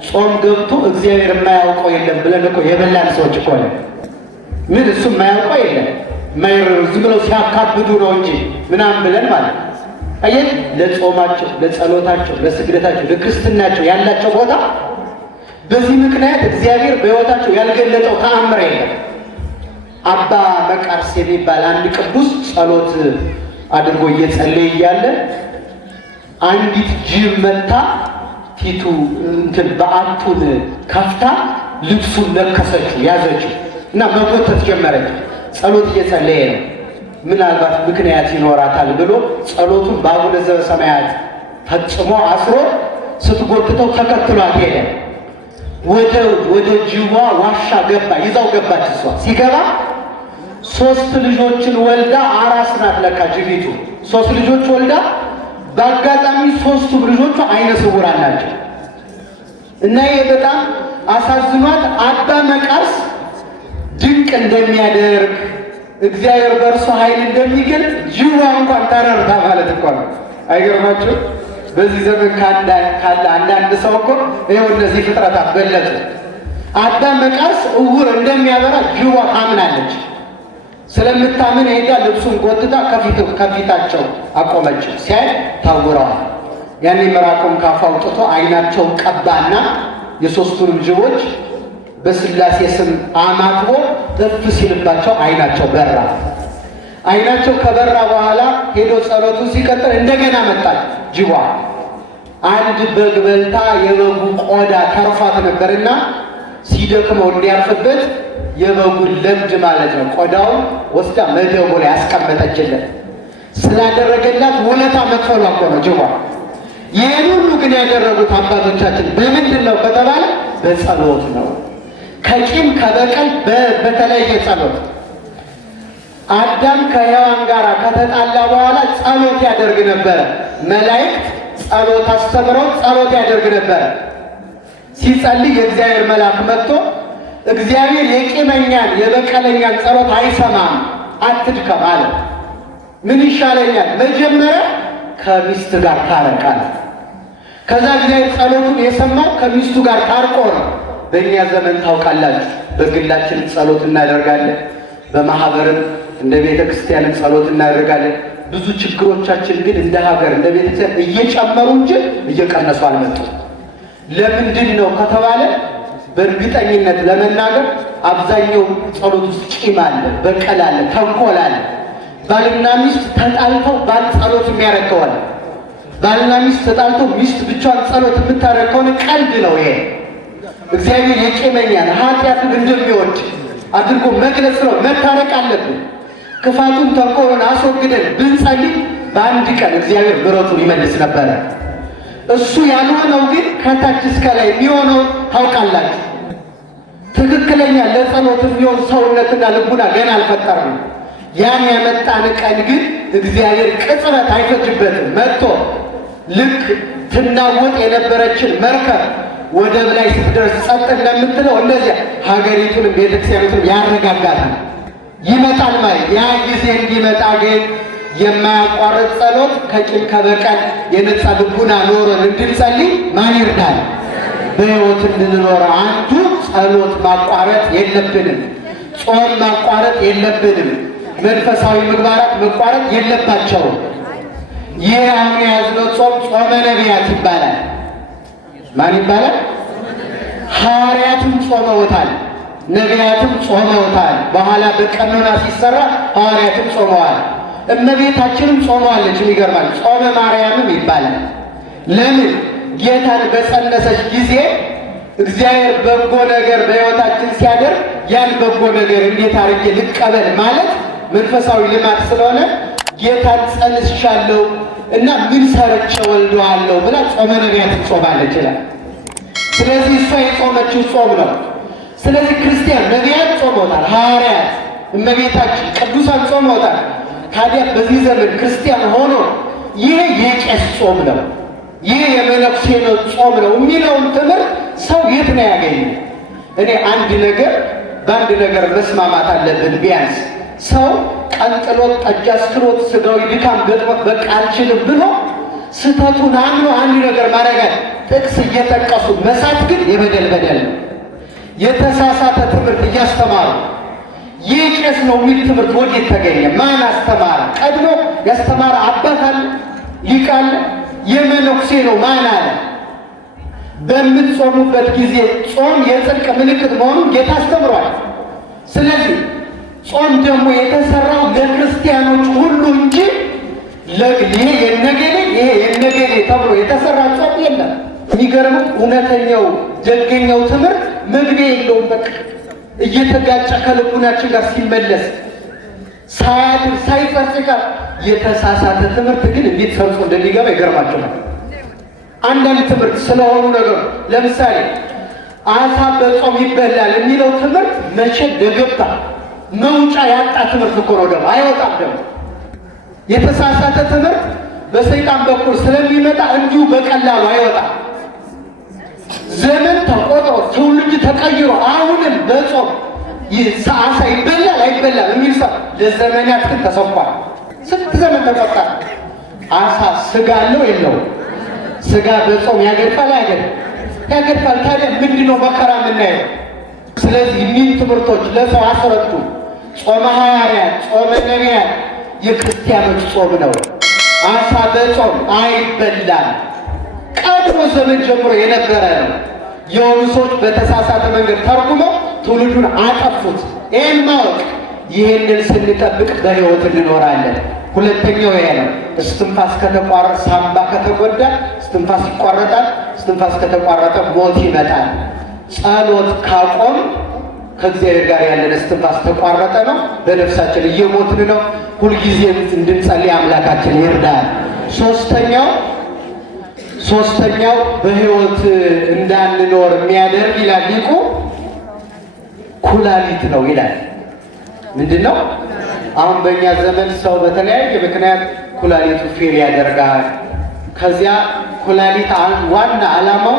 ጾም ገብቶ እግዚአብሔር የማያውቀው የለም ብለን እኮ የበላን ሰዎች እኮ ነን። ምን እሱ የማያውቀው የለም ዝም ብለው ሲያካብዱ ነው እንጂ ምናምን ብለን ማለት ነው። አየህ፣ ለጾማቸው፣ ለጸሎታቸው፣ ለስግደታቸው፣ ለክርስትናቸው ያላቸው ቦታ በዚህ ምክንያት እግዚአብሔር በሕይወታቸው ያልገለጠው ተአምር የለም። አባ መቃርስ የሚባል አንድ ቅዱስ ጸሎት አድርጎ እየጸለየ እያለ አንዲት ጅብ መታ ፊቱ በአቱን ከፍታ ልብሱን ነከሰችው፣ ያዘችው እና መጎተት ጀመረች። ጸሎት እየጸለየ ነው። ምናልባት ምክንያት ይኖራታል ብሎ ጸሎቱን በአቡነ ዘበሰማያት ፈጽሞ አስሮ ስትጎትተው ተከትሏት ሄደ። ወደ ጅቧ ዋሻ ገባ። ይዛው ገባች። እሷ ሲገባ 3 ልጆችን ወልዳ አራስ ናት። ለካ ጅቢቱ 3 ልጆች ወልዳ በአጋጣሚ 3ቱም ልጆቿ አይነ ስውራን ናቸው። እና ይሄ በጣም አሳዝኗት አባ መቃርስ ድንቅ እንደሚያደርግ እግዚአብሔር በእርሱ ኃይል እንደሚገልጥ ጅዋ እንኳን ተረርታ ማለት እኮ ነው። አይገርማችሁ? በዚህ ዘመን ካለ አንዳንድ ሰው እኮ ይኸው እነዚህ ፍጥረታት ገለጹ። አባ መቃርስ እውር እንደሚያበራ ጅዋ ታምናለች። ስለምታምን ሄዳ ልብሱን ጎትታ ከፊታቸው አቆመችው። ሲያይ ታውረዋል። ያኔ ምራቁን ካፉ አውጥቶ አይናቸውን ቀባና የ3ቱንም ጅቦች በስላሴ ስም አማትቦ እፍ ሲልባቸው አይናቸው በራ። አይናቸው ከበራ በኋላ ሄዶ ጸሎቱን ሲቀጥል እንደገና መጣች ጅቧ። አንድ በግ በልታ የበጉ ቆዳ ተርፏት ነበርና ሲደክመው እንዲያርፍበት የበጉን ለምድ ማለት ነው ቆዳውን ወስዳ መደቡ ላይ ያስቀመጠችለት። ስላደረገላት ውለታ መክፈሏ እኮ ነው ጅቧ። ይህን ሁሉ ግን ያደረጉት አባቶቻችን በምንድን ነው ከተባለ በጸሎት ነው። ከቂም ከበቀል በተለየ ጸሎት። አዳም ከሔዋን ጋር ከተጣላ በኋላ ጸሎት ያደርግ ነበረ። መላእክት ጸሎት አስተምረው ጸሎት ያደርግ ነበረ። ሲጸልይ የእግዚአብሔር መልአክ መጥቶ እግዚአብሔር የቂመኛን የበቀለኛን ጸሎት አይሰማም፣ አትድከም አለ። ምን ይሻለኛል? መጀመሪያ ከሚስት ጋር ታረቃል። ከዛ እግዚአብሔር ጸሎቱን የሰማው ከሚስቱ ጋር ታርቆ ነው። በእኛ ዘመን ታውቃላችሁ፣ በግላችን ጸሎት እናደርጋለን፣ በማህበርም እንደ ቤተ ክርስቲያንም ጸሎት እናደርጋለን። ብዙ ችግሮቻችን ግን እንደ ሀገር እንደ ቤተ ክርስቲያን እየጨመሩ እንጂ እየቀነሱ አልመጡም። ለምንድን ነው ከተባለ በእርግጠኝነት ለመናገር አብዛኛው ጸሎት ውስጥ ቂም አለ፣ በቀል አለ፣ ተንኮል አለ። ባልና ሚስት ተጣልተው ባል ጸሎት የሚያረከዋል። ባልና ሚስት ተጣልተው ሚስት ብቻዋን ጸሎት የምታረግ ከሆነ ቀልድ ነው ይሄ። እግዚአብሔር የቂመኛን ኃጢአቱን እንደሚወድ አድርጎ መግለጽ ነው። መታረቅ አለብን። ክፋቱን ተንኮሉን አስወግደን ብንጸልይ በአንድ ቀን እግዚአብሔር ምሕረቱን ይመልስ ነበረ። እሱ ያልሆነው ግን ከታች እስከ ላይ የሚሆነው ታውቃላችሁ። ትክክለኛ ለጸሎት የሚሆን ሰውነትና ልቡና ገና አልፈጠርንም። ያን ያመጣን ቀን ግን እግዚአብሔር ቅጽበት አይፈጅበትም። መጥቶ ልክ ትናወጥ የነበረችን መርከብ ወደብ ላይ ስትደርስ ጸጥ እንደምትለው እንደዚያ ሀገሪቱንም ቤተክርስቲያኒቱንም ያረጋጋታል። ይመጣል ማለት ያ ጊዜ እንዲመጣ ግን የማያቋርጥ ጸሎት ከቂም ከበቀል የነጻ ልቡና ኖሮን እንድንጸልይ ማን ይርዳል? በሕይወት እንድንኖር አንዱ ጸሎት ማቋረጥ የለብንም። ጾም ማቋረጥ የለብንም። መንፈሳዊ ምግባራት መቋረጥ የለባቸውም። ይህ አሁን የያዝነው ጾም ጾመ ነቢያት ይባላል። ማን ይባላል? ሐዋርያትም ጾመውታል፣ ነቢያትም ጾመውታል። በኋላ በቀኖና ሲሰራ ሐዋርያትም ጾመዋል። እመቤታችንም ጾመዋለች። ይገርማል። ጾመ ማርያምም ይባላል። ለምን? ጌታን በጸነሰች ጊዜ እግዚአብሔር በጎ ነገር በሕይወታችን ሲያደርግ ያን በጎ ነገር እንዴት አድርጌ ልቀበል ማለት መንፈሳዊ ልማድ ስለሆነ ጌታን ጸንስሻለሁ እና ምን ሰርቼ ወልደዋለሁ ብላ ጾመ ነቢያትን ጾማለች ይላል። ስለዚህ እሷ የጾመችው ጾም ነው። ስለዚህ ክርስቲያን ነቢያት ጾመውታል፣ ሐዋርያት፣ እመቤታችን፣ ቅዱሳን ጾመውታል። ታዲያ በዚህ ዘመን ክርስቲያን ሆኖ ይሄ የቄስ ጾም ነው፣ ይሄ የመነኩሴ ጾም ነው የሚለውን ትምህርት ሰው የት ነው ያገኘው? እኔ በአንድ ነገር መስማማት አለብን። ቢያንስ ሰው ቀንጥሎት ጠጅ አስክሮት ስጋዊ ድካም ገጥሞት በቃ አልችልም ብሎ ስህተቱን አምኖ አንድ ነገር ማድረጋል ጥቅስ እየጠቀሱ መሳት ግን የበደል በደል ነው። የተሳሳተ ትምህርት እያስተማሩ ይህ ቄስ ነው የሚል ትምህርት ወዴት ተገኘ? ማን አስተማረ? ቀድሞ ያስተማረ አባት አለ? ሊቅ አለ? የመነኩሴ ነው ማን አለ? በምትጾሙበት ጊዜ ጾም የጽድቅ ምልክት መሆኑን ጌታ አስተምሯል። ስለዚህ ጾም ደግሞ የተሰራው ለክርስቲያኖች ሁሉ እንጂ ይሄ የነገሌ ተብሎ የተሰራ ጾም የለም። የሚገርመው እውነተኛው ደገኛው ትምህርት መግቢያ የለውም። በቃ እየተጋጨ ከልቡናችን ጋር ሲመለስ ሳያድር ሳይጸጽ ጋር የተሳሳተ ትምህርት ግን እንዴት ሰርጾ እንደሚገባ ይገርማቸዋል። አንዳንድ ትምህርት ስለሆኑ ነገር ለምሳሌ አሳ በጾም ይበላል የሚለው ትምህርት መቼ እንደገባ መውጫ ያጣ ትምህርት እኮ ነው። ደግሞ አይወጣም። ደግሞ የተሳሳተ ትምህርት በሰይጣን በኩል ስለሚመጣ እንዲሁ በቀላሉ አይወጣም። ዘመን ተቆጥሮ ትውልድ ተቀይሮ አሁንም በጾም አሳ ይበላል አይበላም የሚል ሰው ለዘመናት ግን ተሰብኳል። ስንት ዘመን ተቆጠረ። አሳ ስጋ አለው የለውም? ስጋ በጾም ያገድፋል አይገድም? ያገድፋል። ታዲያ ምንድነው መከራ የምናየው? ስለዚህ እኒህን ትምህርቶች ለሰው አስረዱ። ጾመ ሐዋርያት፣ ጾመ ነቢያት የክርስቲያኖች ጾም ነው። አሳ በጾም አይበላም። ቀድሞ ዘመን ጀምሮ የነበረ ነው። የሆኑ ሰዎች በተሳሳተ መንገድ ተርጉመው ትውልዱን አጠፉት። ይህን ማወቅ ይህንን ስንጠብቅ በሕይወት እንኖራለን። ሁለተኛው ይሄ ነው። እስትንፋስ ከተቋረጠ ሳምባ ከተጎዳ እስትንፋስ ይቋረጣል። እስትንፋስ ከተቋረጠ ሞት ይመጣል። ጸሎት ካቆም ከእግዚአብሔር ጋር ያለን እስትንፋስ ተቋረጠ ነው። በነፍሳችን እየሞትን ነው። ሁልጊዜ እንድንጸልይ አምላካችን ይርዳል። ሶስተኛው በሕይወት እንዳንኖር የሚያደርግ ይላል ሊቁ ኩላሊት ነው ይላል። ምንድን ነው? አሁን በእኛ ዘመን ሰው በተለያየ ምክንያት ኩላሊቱ ፌል ያደርጋል። ከዚያ ኩላሊት ዋና ዓላማው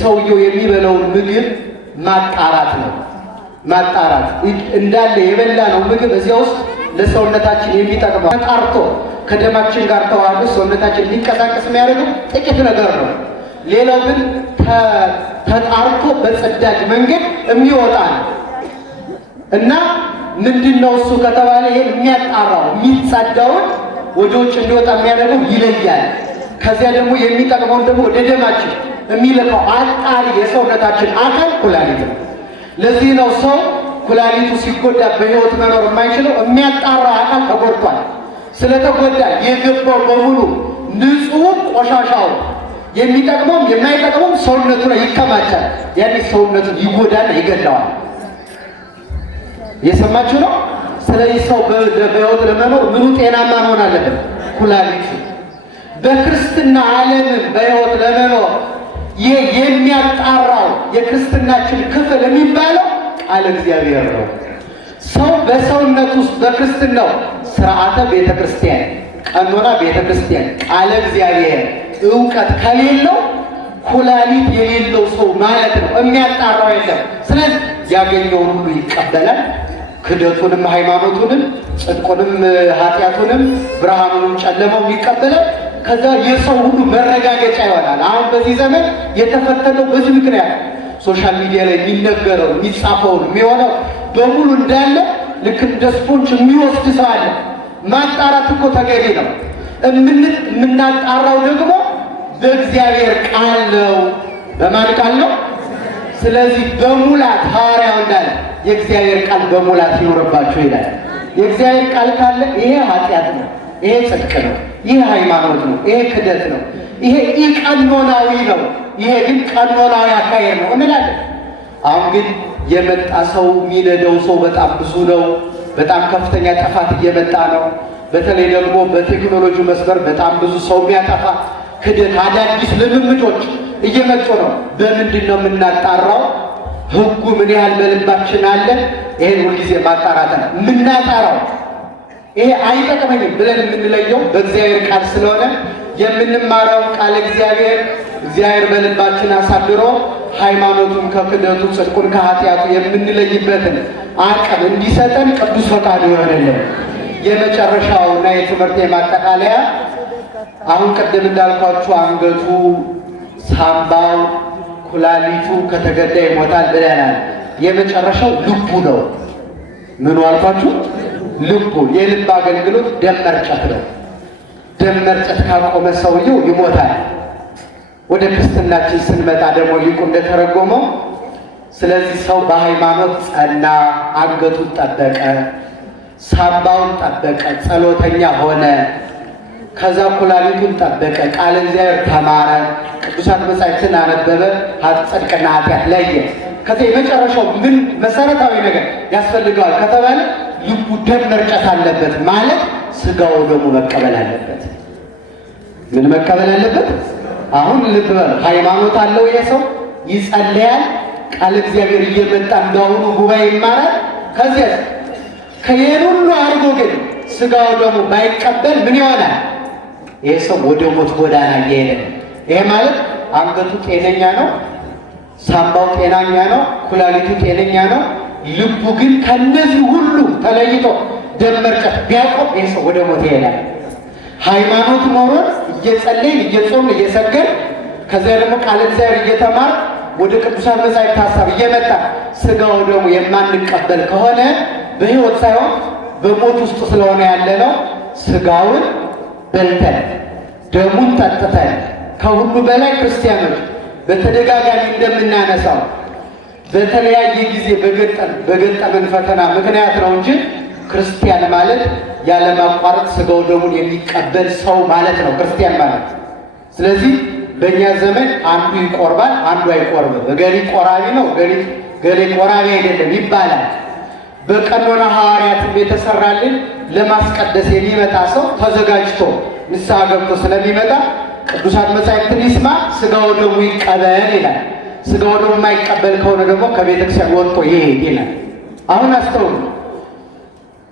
ሰውየው የሚበላውን ምግብ ማጣራት ነው። ማጣራት እንዳለ የበላ ነው ምግብ እዚያ ውስጥ ለሰውነታችን የሚጠቅመው ተጣርቶ ከደማችን ጋር ተዋህዶ ሰውነታችን ሊንቀሳቀስ የሚያደርገው ጥቂት ነገር ነው። ሌላው ግን ተጣርቶ በጸዳጅ መንገድ የሚወጣ ነው እና ምንድነው እሱ ከተባለ ይሄን የሚያጣራው የሚጸዳውን ወደ ውጭ እንዲወጣ የሚያደርገው ይለያል። ከዚያ ደግሞ የሚጠቅመውን ደግሞ ወደ ደማችን የሚልከው አጣሪ የሰውነታችን አካል ኩላሊት ነው። ለዚህ ነው ሰው ኩላሊቱ ሲጎዳ በሕይወት መኖር የማይችለው። የሚያጣራው አካል ተጎድቷል። ስለተጎዳ የገባው በሙሉ ንጹህ ቆሻሻው የሚጠቅመውም የማይጠቅመውም ሰውነቱ ላይ ይከማቻል። ያኔ ሰውነቱን ይጎዳና ይገድለዋል። የሰማችሁ ነው። ስለዚህ ሰው በሕይወት ለመኖር ምኑ ጤናማ መሆን አለበት? ኩላሊቱ። በክርስትና ዓለምም በሕይወት ለመኖር ይህ የሚያጣራው የክርስትናችን ክፍል የሚባለው ቃለ እግዚአብሔር ነው። ሰው በሰውነት ውስጥ በክርስትናው ስርዓተ ቤተ ክርስቲያን፣ ቀኖና ቤተ ክርስቲያን፣ ቃለ እግዚአብሔር እውቀት ከሌለው ኩላሊት የሌለው ሰው ማለት ነው። የሚያጣራው የለም። ስለዚህ ያገኘውን ሁሉ ይቀበላል። ክደቱንም ሃይማኖቱንም ጽድቁንም ኃጢአቱንም ብርሃኑንም ጨለማው ይቀበላል። ከዛ የሰው ሁሉ መረጋገጫ ይሆናል። አሁን በዚህ ዘመን የተፈተነው በዚህ ምክንያት ሶሻል ሚዲያ ላይ የሚነገረው የሚጻፈውን የሚሆነው በሙሉ እንዳለ ልክ እንደ ስፖንጅ የሚወስድ ሰው አለ። ማጣራት እኮ ተገቢ ነው። የምናጣራው ደግሞ በእግዚአብሔር ቃል ነው። በማን ቃል ነው? ስለዚህ በሙላት ሐዋርያው እንዳለ የእግዚአብሔር ቃል በሙላት ይኖርባችሁ ይላል። የእግዚአብሔር ቃል ካለ ይሄ ኃጢአት ነው፣ ይሄ ጽድቅ ነው፣ ይሄ ሃይማኖት ነው፣ ይሄ ክደት ነው፣ ይሄ ቀኖናዊ ነው፣ ይሄ ግን ቀኖናዊ አካሄድ ነው እንላለን። አሁን ግን የመጣ ሰው የሚነደው ሰው በጣም ብዙ ነው። በጣም ከፍተኛ ጥፋት እየመጣ ነው። በተለይ ደግሞ በቴክኖሎጂ መስመር በጣም ብዙ ሰው የሚያጠፋ ክደት፣ አዳዲስ ልምምዶች እየመጡ ነው። በምንድን ነው የምናጣራው? ህጉ ምን ያህል በልባችን አለ? ይሄን ሁልጊዜ ማጣራት ነው የምናጣራው። ይሄ አይጠቅመኝም ብለን የምንለየው በእግዚአብሔር ቃል ስለሆነ የምንማረው ቃል እግዚአብሔር በልባችን አሳድሮ ሃይማኖቱን ከክደቱ ጽድቁን ከኃጢአቱ የምንለይበትን አቅም እንዲሰጠን ቅዱስ ፈቃዱ ይሆንልን። የመጨረሻውና የትምህርት የማጠቃለያ አሁን ቅድም እንዳልኳችሁ አንገቱ፣ ሳምባው፣ ኩላሊቱ ከተገዳ ይሞታል ብለናል። የመጨረሻው ልቡ ነው። ምኑ አልኳችሁ? ልቡ። የልብ አገልግሎት ደም መርጨት ነው። ደም መርጨት ካቆመ ሰውየው ይሞታል። ወደ ክርስትናችን ስንመጣ ደግሞ ሊቁ እንደተረጎመው ስለዚህ ሰው በሃይማኖት ጸና፣ አንገቱን ጠበቀ፣ ሳምባውን ጠበቀ፣ ጸሎተኛ ሆነ፣ ከዛ ኩላሊቱን ጠበቀ፣ ቃለ እግዚአብሔር ተማረ፣ ቅዱሳት መጻሕፍትን አነበበ፣ ጽድቅና ኃጢአት ለየ። ከዚያ የመጨረሻው ምን መሰረታዊ ነገር ያስፈልገዋል ከተባለ ልቡ ደም መርጨት አለበት። ማለት ስጋው ደግሞ መቀበል አለበት። ምን መቀበል አለበት? አሁን ልብ በል፣ ሃይማኖት አለው የሰው ይጸለያል፣ ቃል እግዚአብሔር እየመጣ እንዳሁኑ ጉባኤ ይማራል። ከዚያ ከይህን ሁሉ አድርጎ ግን ስጋው ደግሞ ባይቀበል ምን ይሆናል? ይህ ሰው ወደ ሞት ጎዳና እየሄደ። ይሄ ማለት አንገቱ ጤነኛ ነው፣ ሳምባው ጤናኛ ነው፣ ኩላሊቱ ጤነኛ ነው። ልቡ ግን ከነዚህ ሁሉ ተለይቶ ደም መርጨት ቢያቆም ይህ ሰው ወደ ሞት ይሄዳል። ሃይማኖት ኖሮን እየጸለይን እየጾምን እየሰገድን ከዚያ ደግሞ ቃል እግዚአብሔር እየተማር ወደ ቅዱሳን መጻሕፍት ሐሳብ እየመጣ ስጋው ደግሞ የማንቀበል ከሆነ በሕይወት ሳይሆን በሞት ውስጥ ስለሆነ ያለ ነው። ስጋውን በልተን ደሙን ጠጥተን ከሁሉ በላይ ክርስቲያኖች በተደጋጋሚ እንደምናነሳው በተለያየ ጊዜ በገጠመን ፈተና ምክንያት ነው እንጂ ክርስቲያን ማለት ያለማቋረጥ ስጋው ደሙን የሚቀበል ሰው ማለት ነው ክርስቲያን ማለት። ስለዚህ በእኛ ዘመን አንዱ ይቆርባል፣ አንዱ አይቆርብም። እገሌ ቆራቢ ነው፣ እገሌ ቆራቢ አይደለም ይባላል። በቀኖና ሐዋርያትም የተሰራልን ለማስቀደስ የሚመጣ ሰው ተዘጋጅቶ ንስሐ ገብቶ ስለሚመጣ ቅዱሳት መጻሕፍትን ይስማ፣ ስጋው ደሙ ይቀበል ይላል። ስጋው ደሙ የማይቀበል ከሆነ ደግሞ ከቤተክርስቲያን ወጥቶ ይሄድ ይላል። አሁን አስተውሉ።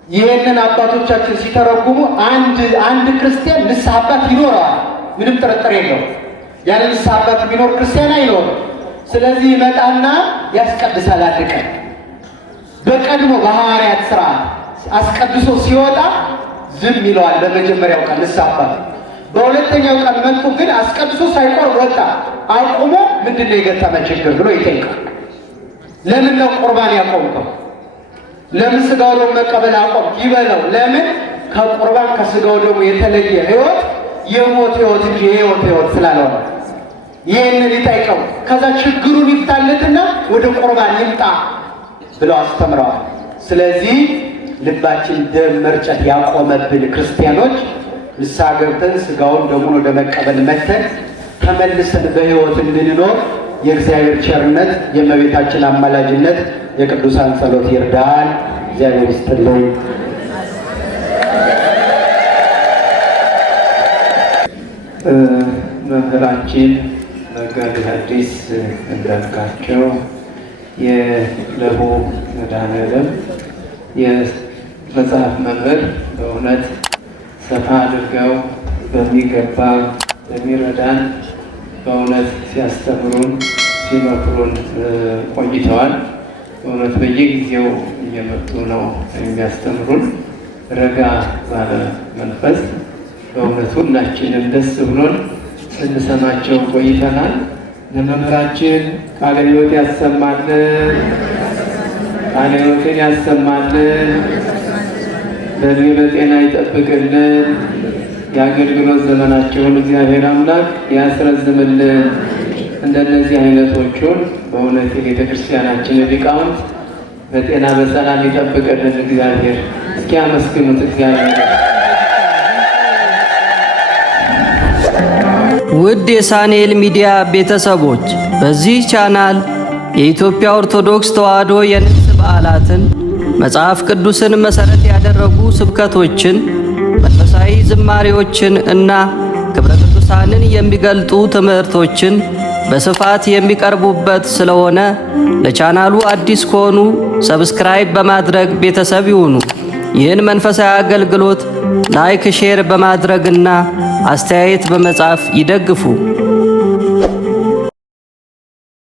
ይህንን አባቶቻችን ሲተረጉሙ አንድ ክርስቲያን ንስሐ አባት ይኖረዋል፣ ምንም ጥርጥር የለው። ያለ ንስሐ አባት ቢኖር ክርስቲያን አይኖርም። ስለዚህ ይመጣና ያስቀድሳል። አንድ ቀን በቀድሞ በሐዋርያት ሥርዓት አስቀድሶ ሲወጣ ዝም ይለዋል። በመጀመሪያው ቀን ንስሐ አባት፣ በሁለተኛው ቀን መጥቶ ግን አስቀድሶ ሳይቆር ወጣ። አቁሞ ምንድን ነው የገጠመ ችግር ብሎ ይጠይቃል። ለምን ነው ቁርባን ያቆምከው? ለምን ስጋው ደሙ መቀበል አቆም ይበለው። ለምን? ከቁርባን ከስጋው ደሙ የተለየ ሕይወት የሞት ሕይወት እንጂ የሕይወት ሕይወት ስላልሆነ ይህንን ይጠይቀው። ከዛ ችግሩን ይፍታለትና ወደ ቁርባን ይምጣ ብለው አስተምረዋል። ስለዚህ ልባችን ደም መርጨት ያቆመብን ክርስቲያኖች ንስሐ ገብተን ስጋውን ደሙን ወደ መቀበል መተን ተመልሰን በሕይወት እንድንኖር የእግዚአብሔር ቸርነት የእመቤታችን አማላጅነት የቅዱሳን ጸሎት ይርዳን። እግዚአብሔር ይስጥልኝ። መምህራችን መጋቤ ሐዲስ እንዳልካቸው የለቡ መድኃኔዓለም የመጽሐፍ መምህር በእውነት ሰፋ አድርገው በሚገባ በሚረዳን በእውነት ሲያስተምሩን ሲመክሩን ቆይተዋል። በእውነት በየጊዜው እየመጡ ነው የሚያስተምሩን። ረጋ ባለ መንፈስ በእውነት ሁላችንም ደስ ብሎን ስንሰማቸው ቆይተናል። ለመምህራችን ቃለ ሕይወት ያሰማልን፣ ቃለ ሕይወትን ያሰማልን፣ በዕድሜ በጤና ይጠብቅልን፣ የአገልግሎት ዘመናቸውን እግዚአብሔር አምላክ ያስረዝምልን። እንደነዚህ አይነቶቹን በእውነት የቤተ ክርስቲያናችን ሊቃውንት በጤና በሰላም ይጠብቅልን እግዚአብሔር። እስኪ አመስግኑት እግዚአብሔር። ውድ የሳንኤል ሚዲያ ቤተሰቦች በዚህ ቻናል የኢትዮጵያ ኦርቶዶክስ ተዋሕዶ የንግስ በዓላትን፣ መጽሐፍ ቅዱስን መሠረት ያደረጉ ስብከቶችን፣ መንፈሳዊ ዝማሬዎችን እና ክብረ ቅዱሳንን የሚገልጡ ትምህርቶችን በስፋት የሚቀርቡበት ስለሆነ ለቻናሉ አዲስ ከሆኑ ሰብስክራይብ በማድረግ ቤተሰብ ይሁኑ። ይህን መንፈሳዊ አገልግሎት ላይክ፣ ሼር በማድረግና አስተያየት በመጻፍ ይደግፉ።